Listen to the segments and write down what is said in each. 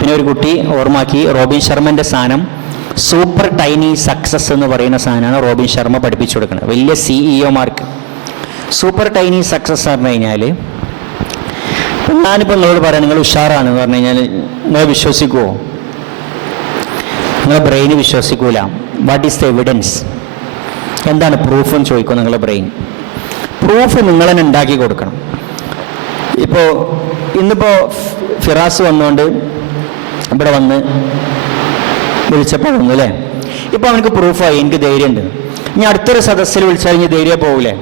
പിന്നെ ഒരു കുട്ടി ഓർമ്മാക്കി, റോബിൻ ശർമ്മൻ്റെ സാധനം സൂപ്പർ ടൈനി സക്സസ് എന്ന് പറയുന്ന സാധനമാണ് റോബിൻ ശർമ്മ പഠിപ്പിച്ചു കൊടുക്കുന്നത് വലിയ CEO-മാർക്ക്. സൂപ്പർ ടൈനി സക്സസ് പറഞ്ഞു കഴിഞ്ഞാൽ, ഞാനിപ്പോൾ നിങ്ങളോട് പറയാം നിങ്ങൾ ഉഷാറാണെന്ന് പറഞ്ഞു കഴിഞ്ഞാൽ നിങ്ങൾ വിശ്വസിക്കുമോ? നിങ്ങളുടെ ബ്രെയിന് വിശ്വസിക്കൂല. What is the evidence? എന്താണ് പ്രൂഫ് എന്ന് ചോദിക്കും നിങ്ങളുടെ ബ്രെയിൻ. പ്രൂഫ് നിങ്ങൾ തന്നെ ഉണ്ടാക്കി കൊടുക്കണം. ഇപ്പോൾ ഇന്നിപ്പോൾ ഫിറാസ് വന്നുകൊണ്ട് ഇവിടെ വന്ന് വിളിച്ചപ്പോൾ വന്നു അല്ലേ, ഇപ്പോൾ അവനക്ക് പ്രൂഫായി എനിക്ക് ധൈര്യമുണ്ട്. ഇനി അടുത്തൊരു സദസ്സിൽ വിളിച്ചാൽ ഇനി ധൈര്യം പോകൂലേ?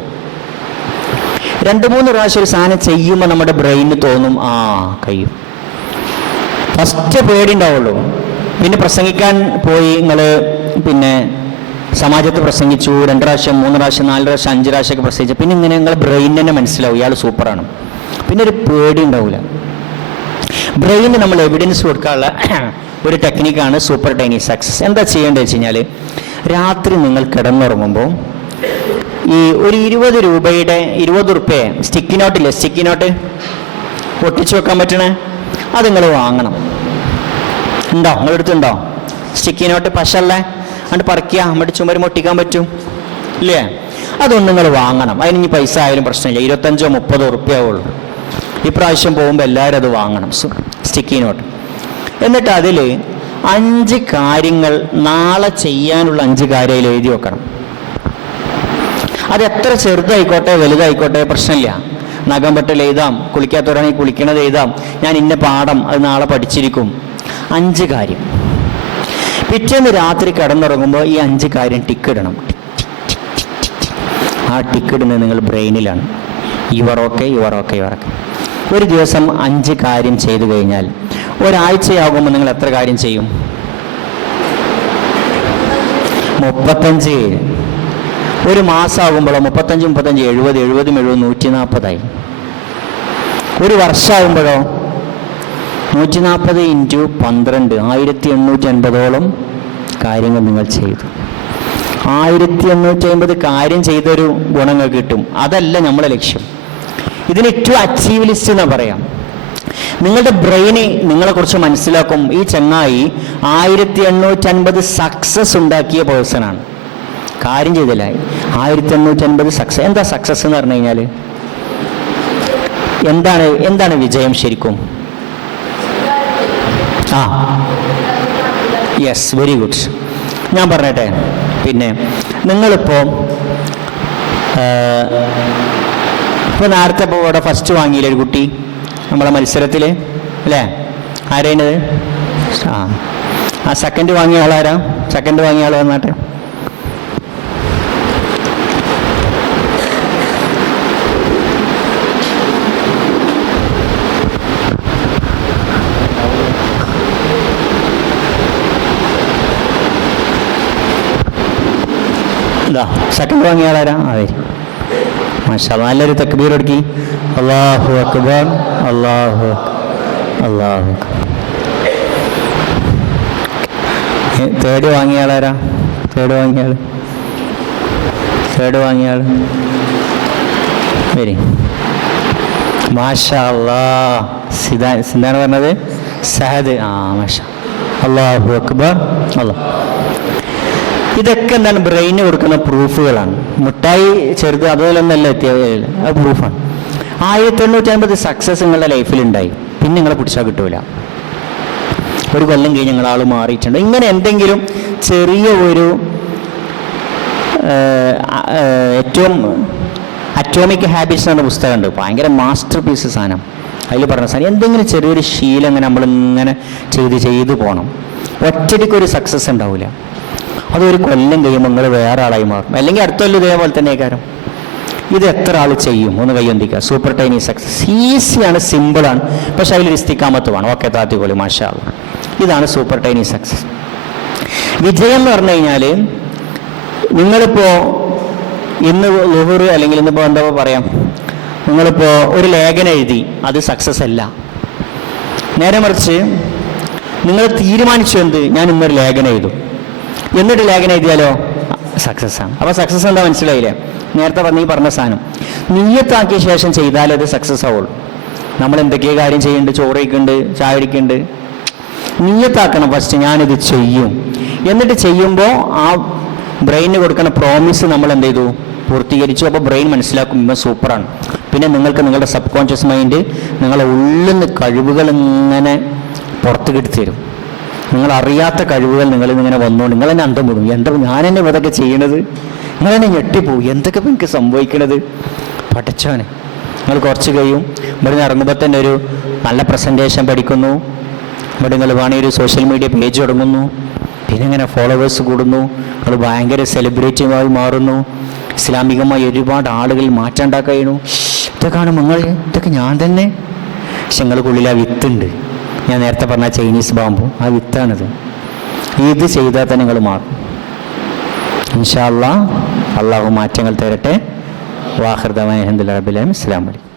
2-3 പ്രാവശ്യം ഒരു സാധനം ചെയ്യുമ്പോൾ നമ്മുടെ ബ്രെയിനിന് തോന്നും ആ കഴിയും. ഫസ്റ്റ് പേടി ഉണ്ടാവുള്ളൂ. പിന്നെ പ്രസംഗിക്കാൻ പോയി നിങ്ങൾ, പിന്നെ സമാജത്ത് പ്രസംഗിച്ചു 2 പ്രാവശ്യം 3 പ്രാവശ്യം 4 പ്രാവശ്യം 5 പ്രാവശ്യമൊക്കെ പ്രസംഗിച്ചു, പിന്നെ ഇങ്ങനെ നിങ്ങളുടെ ബ്രെയിൻ തന്നെ മനസ്സിലാവും ഇയാൾ സൂപ്പറാണ്. പിന്നെ ഒരു പേടി ഉണ്ടാവില്ല. ബ്രെയിന് നമ്മൾ എവിഡൻസ് കൊടുക്കാനുള്ള ഒരു ടെക്നിക്കാണ് സൂപ്പർ ടൈനി സക്സസ്. എന്താ ചെയ്യേണ്ടത് വെച്ച് കഴിഞ്ഞാൽ, രാത്രി നിങ്ങൾ കിടന്നുറങ്ങുമ്പോൾ ഈ ഒരു 20 രൂപയുടെ 20 റുപ്യ സ്റ്റിക്കി നോട്ടില്ലേ, സ്റ്റിക്കി നോട്ട് ഒട്ടിച്ചു വെക്കാൻ പറ്റണേ, അത് നിങ്ങൾ വാങ്ങണം. ഉണ്ടോ നിങ്ങളുടെ അടുത്തുണ്ടോ സ്റ്റിക്കി നോട്ട്? പശല്ലേ അണ്ട് പറിക്കുക, നമ്മുടെ ചുമരും ഒട്ടിക്കാൻ പറ്റും ഇല്ലേ? അതൊന്നും നിങ്ങൾ വാങ്ങണം. അതിന് പൈസ ആയാലും പ്രശ്നമില്ല, 25-30 റുപ്യ ആവുള്ളൂ. ഇപ്രാവശ്യം പോകുമ്പോൾ എല്ലാവരും അത് വാങ്ങണം, സ്റ്റിക്കി നോട്ട്. എന്നിട്ട് അതിൽ 5 കാര്യങ്ങൾ, നാളെ ചെയ്യാനുള്ള 5 കാര്യം അതിൽ എഴുതി വെക്കണം. അത് എത്ര ചെറുതായിക്കോട്ടെ വലുതായിക്കോട്ടെ പ്രശ്നമില്ല. നഖം വെട്ടൽ എഴുതാം, കുളിക്കാത്തവരാണെങ്കിൽ കുളിക്കണത് എഴുതാം, ഞാൻ ഇന്ന പാഠം അത് നാളെ പഠിച്ചിരിക്കും. 5 കാര്യം. പിറ്റേന്ന് രാത്രി കിടന്നുറങ്ങുമ്പോൾ ഈ 5 കാര്യം ടിക്കിടണം. ആ ടിക്കിടുന്നത് നിങ്ങൾ ബ്രെയിനിലാണ്. You're okay, you're okay, you're okay. ഒരു ദിവസം 5 കാര്യം ചെയ്തു കഴിഞ്ഞാൽ ഒരാഴ്ചയാകുമ്പോൾ നിങ്ങൾ എത്ര കാര്യം ചെയ്യും? 35. ഒരു മാസമാകുമ്പോഴോ 35, 70, 70, 140 ഒരു വർഷമാകുമ്പോഴോ 140 × 12 1850ഓളം കാര്യങ്ങൾ നിങ്ങൾ ചെയ്തു. 1850 കാര്യം ചെയ്തൊരു ഗുണങ്ങൾ കിട്ടും. അതല്ല നമ്മളെ ലക്ഷ്യം. ഇതിന് ഏറ്റവും അച്ചീവ് ലിസ്റ്റ് എന്നാ പറയാം. നിങ്ങളുടെ ബ്രെയിന് നിങ്ങളെക്കുറിച്ച് മനസ്സിലാക്കും. ഈ ചങ്ങായി 1850 സക്സസ് ഉണ്ടാക്കിയ പേഴ്സണാണ്. കാര്യം ചെയ്തില്ല, 1850 സക്സസ്. എന്താ സക്സസ് എന്ന് പറഞ്ഞു കഴിഞ്ഞാൽ എന്താണ് വിജയം ശരിക്കും? Yes, very good. ഞാൻ പറഞ്ഞട്ടെ. പിന്നെ നിങ്ങളിപ്പോൾ നേരത്തെ ഇപ്പോൾ ഇവിടെ ഫസ്റ്റ് വാങ്ങിയില്ലേ ഒരു കുട്ടി നമ്മളെ മത്സരത്തിൽ അല്ലേ? ആരാണത്? ആ സെക്കൻഡ് വാങ്ങിയ ആളാരാ? സെക്കൻഡ് വാങ്ങിയ ആൾ വന്നാട്ടെ. സെക്കൻഡ് വാങ്ങിയ ആളാരാ? അതെ, മാഷാ അല്ലാഹ്. നല്ലൊരു തക്ബീർ എടുക്കി. അല്ലാഹു അക്ബർ, അല്ലാഹു അല്ലാഹു. തേർഡ് വാങ്ങിയ ആളാരാ? തേർഡ് വാങ്ങിയ ആൾ വരി. മാഷാ അല്ലാഹ്. എന്താണ് പറഞ്ഞത്? സഹദ്. മാഷാ. അല്ലാഹു അക്ബർ, അല്ലാഹ്. ഇതൊക്കെ എന്താണ്? ബ്രെയിന് കൊടുക്കുന്ന പ്രൂഫുകളാണ്. മിഠായി ചെറുത് അതുപോലെ ഒന്നല്ല, അത് പ്രൂഫാണ്. 1850 സക്സസ് നിങ്ങളുടെ ലൈഫിലുണ്ടായി, പിന്നെ നിങ്ങളെ പിടിച്ചാൽ കിട്ടൂല. ഒരു കൊല്ലം കഴിഞ്ഞ് നിങ്ങളാൾ മാറിയിട്ടുണ്ട്. ഇങ്ങനെ എന്തെങ്കിലും ചെറിയ ഒരു ഏറ്റവും അറ്റോമിക് ഹാബിറ്റ്സ് എന്ന പുസ്തകമുണ്ട്, ഭയങ്കര മാസ്റ്റർ പീസ് സാധനം. അതിൽ പറഞ്ഞ സാധനം എന്തെങ്കിലും ചെറിയൊരു ശീലം അങ്ങനെ നമ്മളിങ്ങനെ ചെയ്ത് പോകണം. ഒറ്റയ്ക്കൊരു സക്സസ് ഉണ്ടാവില്ല. അതൊരു കൊല്ലം കഴിയുമ്പോൾ നിങ്ങൾ വേറെ ആളായി മാറും. അല്ലെങ്കിൽ അടുത്ത കൊല്ലം ഇതേപോലെ തന്നെ കാര്യം. ഇത് എത്ര ആൾ ചെയ്യും? ഒന്ന് കയ്യൊന്തിക്കുക. സൂപ്പർ ടൈനി സക്സസ് ഈസിയാണ്, സിമ്പിളാണ്, പക്ഷെ അതിൽ ഇസ്തിഖാമത്ത് വേണം. ഓക്കെ, താത്തിക്കോളി, മാഷാ അല്ലാഹ്. ഇതാണ് സൂപ്പർ ടൈനി സക്സസ്. വിജയം എന്ന് പറഞ്ഞു കഴിഞ്ഞാൽ നിങ്ങളിപ്പോൾ ഇന്ന് ളുഹുർ അല്ലെങ്കിൽ ഇന്നിപ്പോൾ എന്താ പറയാം, നിങ്ങളിപ്പോൾ ഒരു ലേഖനം എഴുതി, അത് സക്സസ് അല്ല. നേരെ മറിച്ച് നിങ്ങൾ തീരുമാനിച്ചു എന്ത്, ഞാൻ ഇന്നൊരു ലേഖനം എഴുതും, എന്നിട്ട് ലേഖനം എഴുതിയാലോ സക്സസ് ആണ്. അപ്പോൾ സക്സസ് എന്താ മനസ്സിലായില്ലേ? നേരത്തെ പറഞ്ഞ സാധനം നിയ്യത്താക്കിയ ശേഷം ചെയ്താലേ അത് സക്സസ് ആവുള്ളൂ. നമ്മൾ എന്തൊക്കെയോ കാര്യം ചെയ്യുന്നുണ്ട്, ചോറ് കഴിക്കുന്നുണ്ട്, ചായ കുടിക്കുന്നുണ്ട്, നിയ്യത്താക്കണം ഫസ്റ്റ്, ഞാനിത് ചെയ്യും. എന്നിട്ട് ചെയ്യുമ്പോൾ ആ ബ്രെയിനിന് കൊടുക്കുന്ന പ്രോമിസ് നമ്മൾ എന്ത് ചെയ്തു, പൂർത്തീകരിച്ചു. അപ്പോൾ ബ്രെയിൻ മനസ്സിലാക്കും ഇവ സൂപ്പറാണ്. പിന്നെ നിങ്ങൾക്ക് നിങ്ങളുടെ സബ് കോൺഷ്യസ് മൈൻഡ് നിങ്ങളെ ഉള്ളിൽ നിന്ന് കഴിവുകൾ ഇങ്ങനെ പുറത്ത് കെടുത്തി തരും. നിങ്ങളറിയാത്ത കഴിവുകൾ നിങ്ങളിങ്ങനെ വന്നുകൊണ്ട് നിങ്ങൾ തന്നെ അന്തം വിടും. എന്താ ഞാൻ തന്നെ ഇതൊക്കെ ചെയ്യണത്, നിങ്ങൾ തന്നെ ഞെട്ടിപ്പോവും, എന്തൊക്കെ ഇപ്പം എനിക്ക് സംഭവിക്കണത്, പഠിച്ചവനെ. നിങ്ങൾ കുറച്ച് കഴിയും ഇവിടുന്ന് ഇറങ്ങുമ്പോൾ തന്നെ ഒരു നല്ല പ്രസൻറ്റേഷൻ പഠിക്കുന്നു, ഇവിടെ നിങ്ങൾ വേണമെങ്കിൽ ഒരു സോഷ്യൽ മീഡിയ പേജ് തുടങ്ങുന്നു, പിന്നെ ഇങ്ങനെ ഫോളോവേഴ്സ് കൂടുന്നു, നിങ്ങൾ ഭയങ്കര സെലിബ്രിറ്റിയായി മാറുന്നു, ഇസ്ലാമികമായി ഒരുപാട് ആളുകളിൽ മാറ്റം ഉണ്ടാക്കാൻ കഴിയണു. ഇതൊക്കെ കാണും നിങ്ങൾ, ഇതൊക്കെ ഞാൻ തന്നെ. പക്ഷെ നിങ്ങൾക്കുള്ളിൽ ആ വിത്തുണ്ട്, ഞാൻ നേരത്തെ പറഞ്ഞ ചൈനീസ് ബാമ്പു, ആ വിത്താണിത്. ഇത് ചെയ്താൽ തന്നെ നിങ്ങൾ മാറും ഇൻഷാ അല്ലാഹ്. അള്ളാഹു മാറ്റങ്ങൾ തരട്ടെ. വാഹിർ ദഅവാന അൽഹംദുലില്ലാഹി റബ്ബിൽ ആലമീൻ. അസ്സലാമു അലൈക്കും.